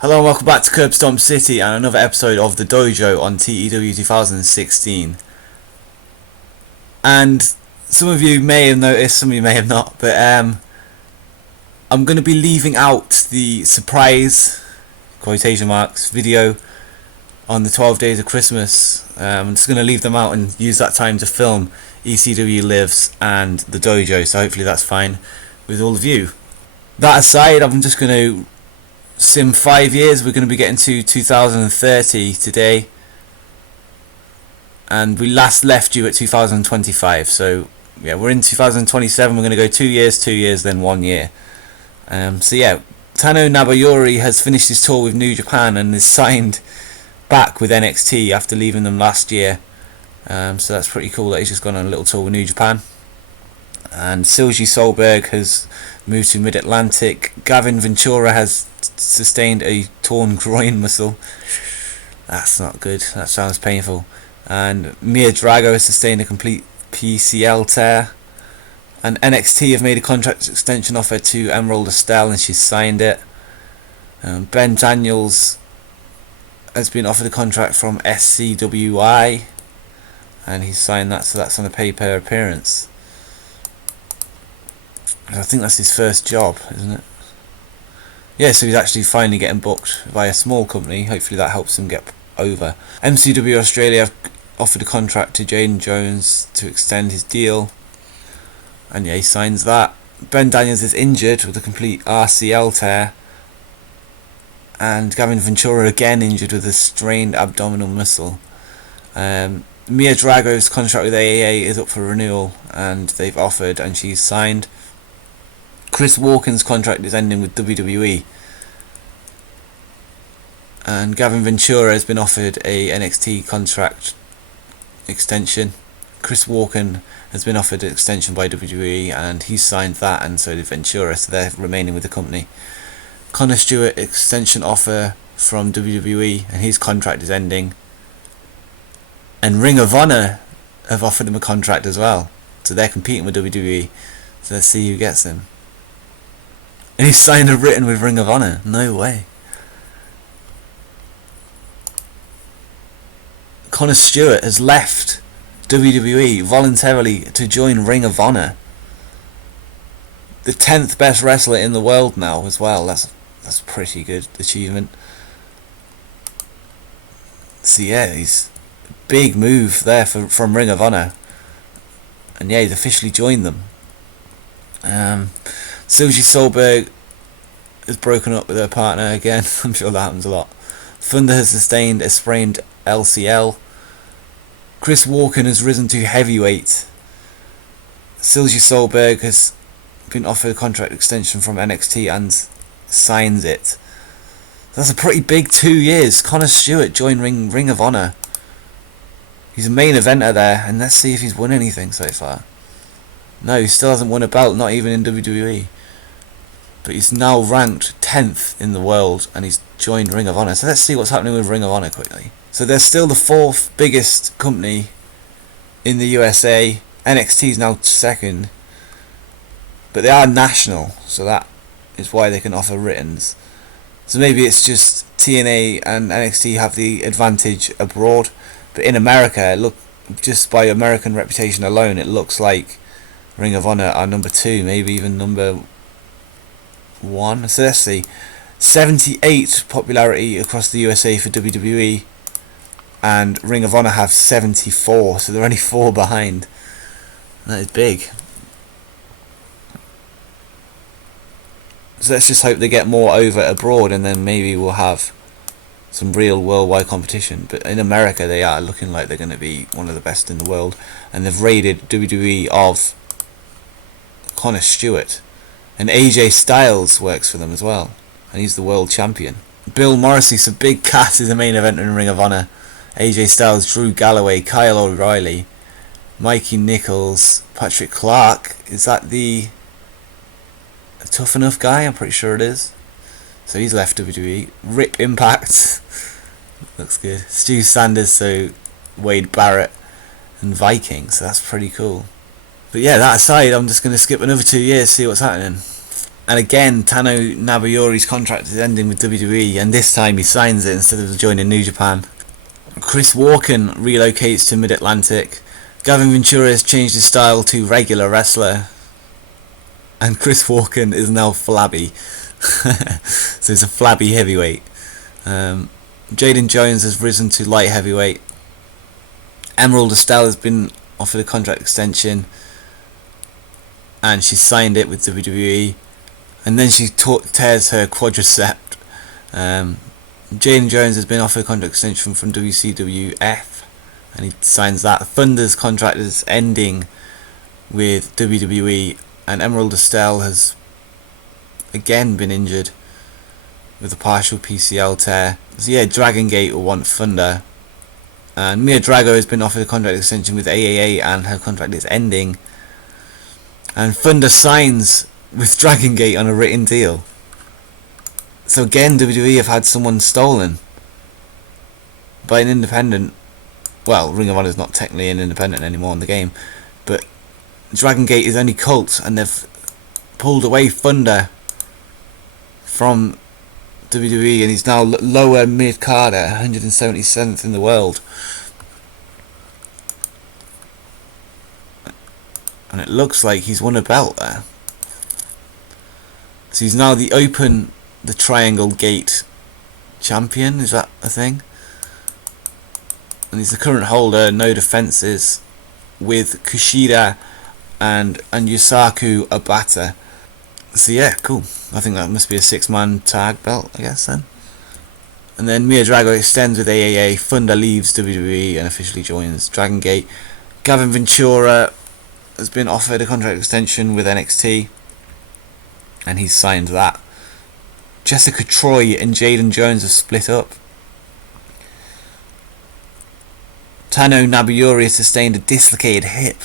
Hello and welcome back to Stomp City and another episode of the Dojo on TEW 2016. And some of you may have noticed, some of you may have not, but I'm going to be leaving out the surprise, quotation marks, video on the 12 days of Christmas. I'm just going to leave them out and use that time to film ECW Lives and the Dojo, so hopefully that's fine with all of you. That aside, I'm just going to sim 5 years. We're going to be getting to 2030 today, and we last left you at 2025, so yeah, we're in 2027. We're going to go 2 years, then 1 year. So yeah, Tano Nabayori has finished his tour with New Japan and is signed back with NXT after leaving them last year. So that's pretty cool that he's just gone on a little tour with New Japan. And Silji Solberg has moved to Mid-Atlantic. Gavin Ventura has sustained a torn groin muscle. That's not good. That sounds painful. And Mia Drago has sustained a complete PCL tear. And NXT have made a contract extension offer to Emerald Estelle and she's signed it. Ben Daniels has been offered a contract from SCWI and he's signed that, so that's on a pay-per appearance. I think that's his first job, isn't it? Yeah, so he's actually finally getting booked by a small company. Hopefully that helps him get over. MCW Australia have offered a contract to Jaden Jones to extend his deal. And yeah, he signs that. Ben Daniels is injured with a complete RCL tear. And Gavin Ventura again injured with a strained abdominal muscle. Mia Drago's contract with AAA is up for renewal and they've offered and she's signed. Chris Walken's contract is ending with WWE. And Gavin Ventura has been offered a NXT contract extension. Chris Walken has been offered an extension by WWE and he's signed that, and so did Ventura, so they're remaining with the company. Connor Stewart extension offer from WWE and his contract is ending. And Ring of Honor have offered him a contract as well, so they're competing with WWE. So let's see who gets him. And he's signed a written with Ring of Honor. No way. Connor Stewart has left WWE voluntarily to join Ring of Honor. The 10th best wrestler in the world now as well. That's a pretty good achievement. So yeah, he's a big move there from Ring of Honor. And yeah, he's officially joined them. Silji Solberg has broken up with her partner again. I'm sure that happens a lot. Thunder has sustained a sprained LCL. Chris Walken has risen to heavyweight. Silji Solberg has been offered a contract extension from NXT and signs it. That's a pretty big 2 years. Connor Stewart joined Ring of Honor. He's a main eventer there, and let's see if he's won anything so far. No, he still hasn't won a belt, not even in WWE. But he's now ranked 10th in the world and he's joined Ring of Honor. So let's see what's happening with Ring of Honor quickly. So they're still the 4th biggest company in the USA. NXT is now 2nd. But they are national, so that is why they can offer writtens. So maybe it's just TNA and NXT have the advantage abroad. But in America, just by American reputation alone, it looks like Ring of Honor are number 2, maybe even number 1. So let's see. 78 popularity across the USA for WWE, and Ring of Honor have 74, so they're only 4 behind. That is big. So let's just hope they get more over abroad, and then maybe we'll have some real worldwide competition. But in America, they are looking like they're going to be one of the best in the world, and they've raided WWE of Connor Stewart. And AJ Styles works for them as well, and he's the world champion. Bill Morrissey, so Big Cat is the main event in Ring of Honor. AJ Styles, Drew Galloway, Kyle O'Reilly, Mikey Nichols, Patrick Clark. Is that the Tough Enough guy? I'm pretty sure it is. So he's left WWE. Rip Impact. Looks good. Stu Sanders, so Wade Barrett and Viking. So that's pretty cool. But yeah, that aside, I'm just going to skip another 2 years, see what's happening. And again, Tano Nabuyori's contract is ending with WWE, and this time he signs it instead of joining New Japan. Chris Walken relocates to Mid-Atlantic. Gavin Ventura has changed his style to regular wrestler. And Chris Walken is now flabby. So it's a flabby heavyweight. Jaden Jones has risen to light heavyweight. Emerald Estelle has been offered a contract extension, and she signed it with WWE. And then she tears her quadricep. Jaden Jones has been offered a contract extension from WCWF, and he signs that. Thunder's contract is ending with WWE, and Emerald Estelle has again been injured with a partial PCL tear. So yeah, Dragon Gate will want Thunder. And Mia Drago has been offered a contract extension with AAA, and her contract is ending. And Thunder signs with Dragon Gate on a written deal. So again, WWE have had someone stolen by an independent. Well, Ring of Honor is not technically an independent anymore in the game, but Dragon Gate is only cult, and they've pulled away Thunder from WWE, and he's now lower mid-carder, 177th in the world. And it looks like he's won a belt there. So he's now the Triangle Gate champion, is that a thing? And he's the current holder, no defences, with Kushida and Yusaku Obata. So yeah, cool. I think that must be a 6-man tag belt, I guess, then. And then Mia Drago extends with AAA, Thunder leaves WWE and officially joins Dragon Gate. Gavin Ventura has been offered a contract extension with NXT, and he's signed that. Jessica Troy and Jaden Jones have split up. Tano Nabuyori has sustained a dislocated hip.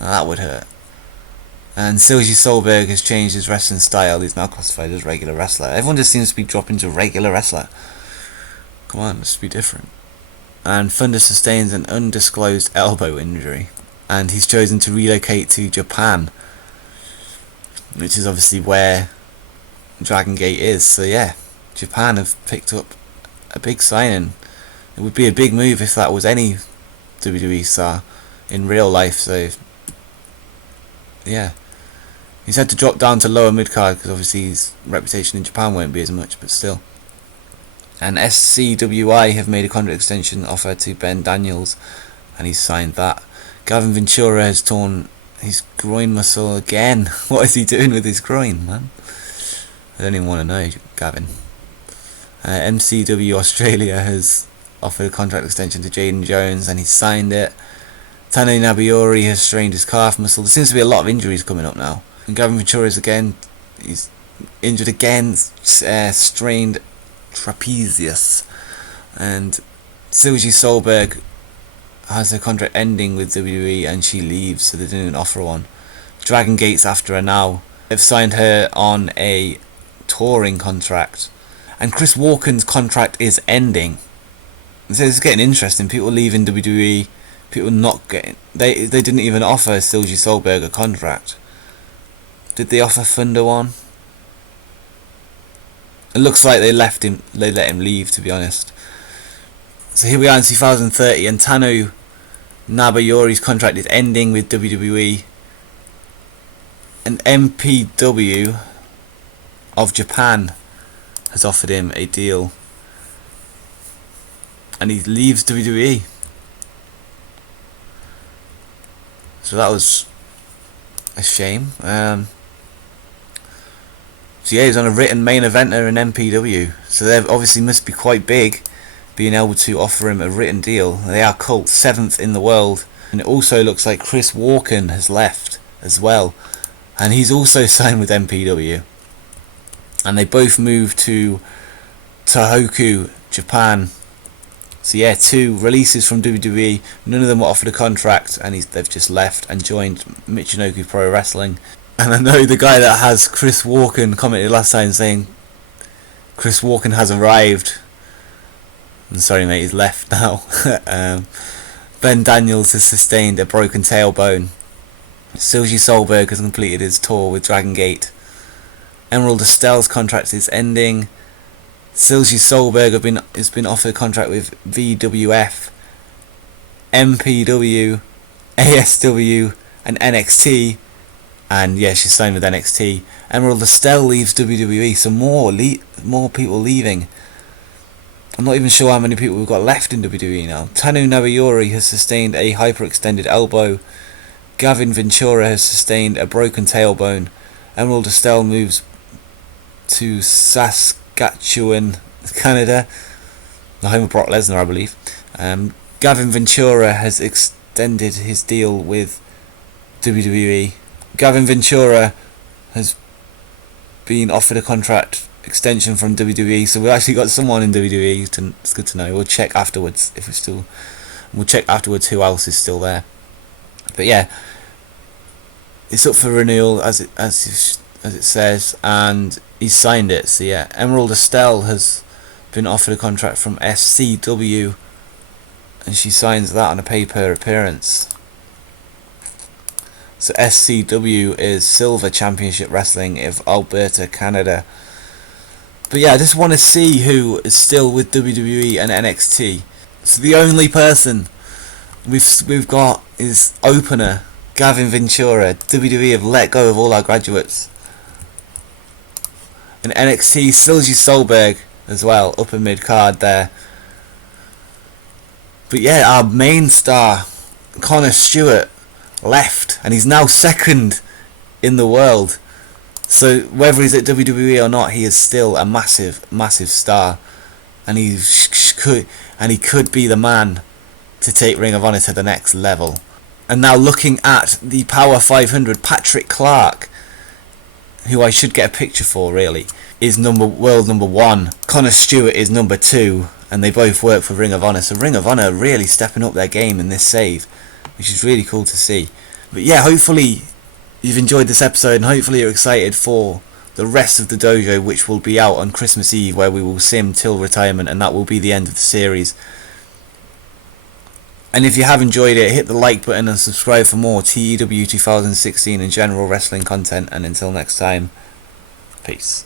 That would hurt. And Silji Solberg has changed his wrestling style. He's now classified as regular wrestler. Everyone just seems to be dropping to regular wrestler. Come on, let's be different. And Thunder sustains an undisclosed elbow injury, and he's chosen to relocate to Japan, which is obviously where Dragon Gate is. So yeah, Japan have picked up a big signing. It would be a big move if that was any WWE star in real life. So yeah, he's had to drop down to lower mid-card because obviously his reputation in Japan won't be as much, but still. And SCWI have made a contract extension offer to Ben Daniels, and he's signed that. Gavin Ventura has torn his groin muscle again. What is he doing with his groin, man? I don't even want to know, Gavin. MCW Australia has offered a contract extension to Jaden Jones, and he's signed it. Tane Nabuyori has strained his calf muscle. There seems to be a lot of injuries coming up now. And Gavin Ventura is again, he's injured again, strained trapezius. And Silji Solberg has her contract ending with WWE, and she leaves, so they didn't offer one. Dragon Gate's after her now. They've signed her on a touring contract, and Chris Walken's contract is ending. So it's getting interesting. People leaving WWE, people not getting. They didn't even offer Silji Solberg a contract. Did they offer Thunder one? It looks like they let him leave, to be honest. So here we are in 2030, and Tano Nabuyori's contract is ending with WWE, and MPW of Japan has offered him a deal, and he leaves WWE. So that was a shame. So yeah, he's on a written main eventer in MPW, so they obviously must be quite big, being able to offer him a written deal. They are cult 7th in the world, and it also looks like Chris Walken has left as well, and he's also signed with MPW, and they both moved to Tohoku, Japan. So yeah, 2 releases from WWE, none of them were offered a contract, and they've just left and joined Michinoku Pro Wrestling. And I know the guy that has Chris Walken commented last time saying Chris Walken has arrived. I'm sorry mate, he's left now. Ben Daniels has sustained a broken tailbone, Silji Solberg has completed his tour with Dragon Gate. Emerald Estelle's contract is ending. Silji Solberg has been offered a contract with VWF, MPW, ASW, and NXT. And yeah, she's signed with NXT. Emerald Estelle leaves WWE, so more people leaving. I'm not even sure how many people we've got left in WWE now. Tanu Nabuyori has sustained a hyperextended elbow. Gavin Ventura has sustained a broken tailbone. Emerald Estelle moves to Saskatchewan, Canada, the home of Brock Lesnar, I believe. Gavin Ventura has extended his deal with WWE. Gavin Ventura has been offered a contract extension from WWE, so we've actually got someone in WWE. It's good to know. We'll check afterwards if we're still. We'll check afterwards who else is still there. But yeah, it's up for renewal as it says, and he's signed it. So yeah, Emerald Estelle has been offered a contract from SCW, and she signs that on a pay-per appearance. So SCW is Silver Championship Wrestling of Alberta, Canada. But yeah, I just want to see who is still with WWE and NXT. So the only person we've got is opener Gavin Ventura. WWE have let go of all our graduates. And NXT, Silji Solberg as well, upper mid card there. But yeah, our main star, Connor Stewart, left, and he's now second in the world. So whether he's at WWE or not, he is still a massive star, and he could be the man to take Ring of Honor to the next level. And now looking at the Power 500, Patrick Clark, who I should get a picture for really, is world number 1. Connor Stewart is number 2, and they both work for Ring of Honor. So Ring of Honor really stepping up their game in this save, which is really cool to see. But yeah, hopefully you've enjoyed this episode, and hopefully you're excited for the rest of the dojo, which will be out on Christmas Eve, where we will sim till retirement, and that will be the end of the series. And if you have enjoyed it, hit the like button and subscribe for more TEW 2016 and general wrestling content. And until next time, peace.